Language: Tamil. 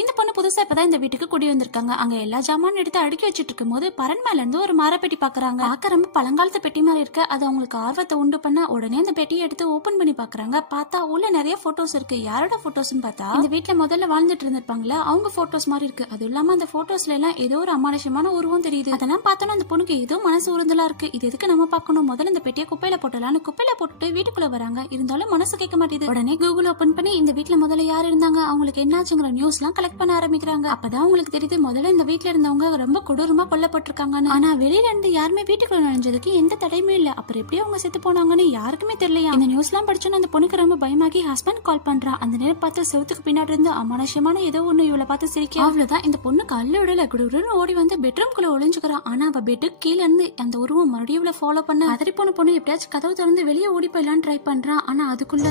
இந்த பொண்ணு புதுசா இப்பதான் இந்த வீட்டுக்கு குடி வந்திருக்காங்க. அங்க எல்லா ஜாமான் எடுத்து அடுக்கி வச்சிட்டு இருக்கும் போது பரன் மேல இருந்து ஒரு மரப்பெட்டி பாக்குறாங்க. பார்க்க ரொம்ப பழங்காலத்து பெட்டி மாதிரி இருக்கு. அது அவங்களுக்கு ஆர்வத்தை உண்டு பண்ண உடனே அந்த பெட்டியை எடுத்து ஓபன் பண்ணி பாக்குறாங்க. பார்த்தா உள்ள நிறைய போட்டோஸ் இருக்கு. யாரோட போட்டோஸ்னு பார்த்தா இந்த வீட்டுல முதல்ல வாழ்ந்துட்டு இருந்திருப்பாங்களா அவங்க போட்டோஸ் மாதிரி இருக்கு. அது இல்லாம அந்த போட்டோஸ்ல எல்லாம் ஏதோ ஒரு அமானுஷமான உருவம் தெரியுது. அதெல்லாம் பார்த்தோன்னா அந்த பொண்ணுக்கு ஏதோ மனசு உறுதலா இருக்கு. இது எதுக்கு நம்ம பார்க்கணும், முதல்ல இந்த பெட்டியை குப்பையில போட்டலான்னு குப்பையில போட்டுட்டு வீட்டுக்குள்ள வராங்க. இருந்தாலும் மனசு கேட்க மாட்டேது. உடனே கூகுள் ஓபன் பண்ணி இந்த வீட்டுல முதல்ல யார் இருந்தாங்க, அவங்களுக்கு என்னாச்சுங்கிற நியூஸ் எல்லாம் கலெக்ட் பண்ண ஆரம்பிக்கிறாங்க. அப்பதான் உங்களுக்கு தெரியுது முதல்ல இந்த வீட்டுல இருந்தவங்க ரொம்ப கொடூரமா கொல்லப்பட்டிருக்காங்கன்னு. ஆனா வெளியில இருந்து யாருமே வீட்டுக்குள்ள நுழைஞ்சதுக்கு எந்த தடையுமே இல்ல. அப்புறம் எப்படி அவங்க செத்து போனாங்கன்னு யாருக்குமே தெரியலையா. இந்த நியூஸ் எல்லாம் படிச்சோன்னு அந்த பொண்ணுக்கு ரொம்ப பயமாகி ஹஸ்பண்ட் கால் பண்றான். அந்த நேரம் பார்த்து செவத்துக்கு பின்னாடி இருந்து அமானுஷமான ஏதோ ஒண்ணு இவளை பார்த்து சிரிக்க. அவ்வளவுதான் இந்த பொண்ணு கல்லு விடல குடுன்னு ஓடி வந்து பெட்ரூம் குள்ள ஒளிஞ்சுக்கிறான். ஆனா அவ பெட்டுக்கு கீழ இருந்து அந்த உருவம் மறுபடியும் இவளை ஃபாலோ பண்ண அதரி போன பொண்ணு எப்படியாச்சும் கதவு திறந்து வெளியே ஓடி போயிடலான்னு ட்ரை பண்றான். ஆனா அதுக்குள்ள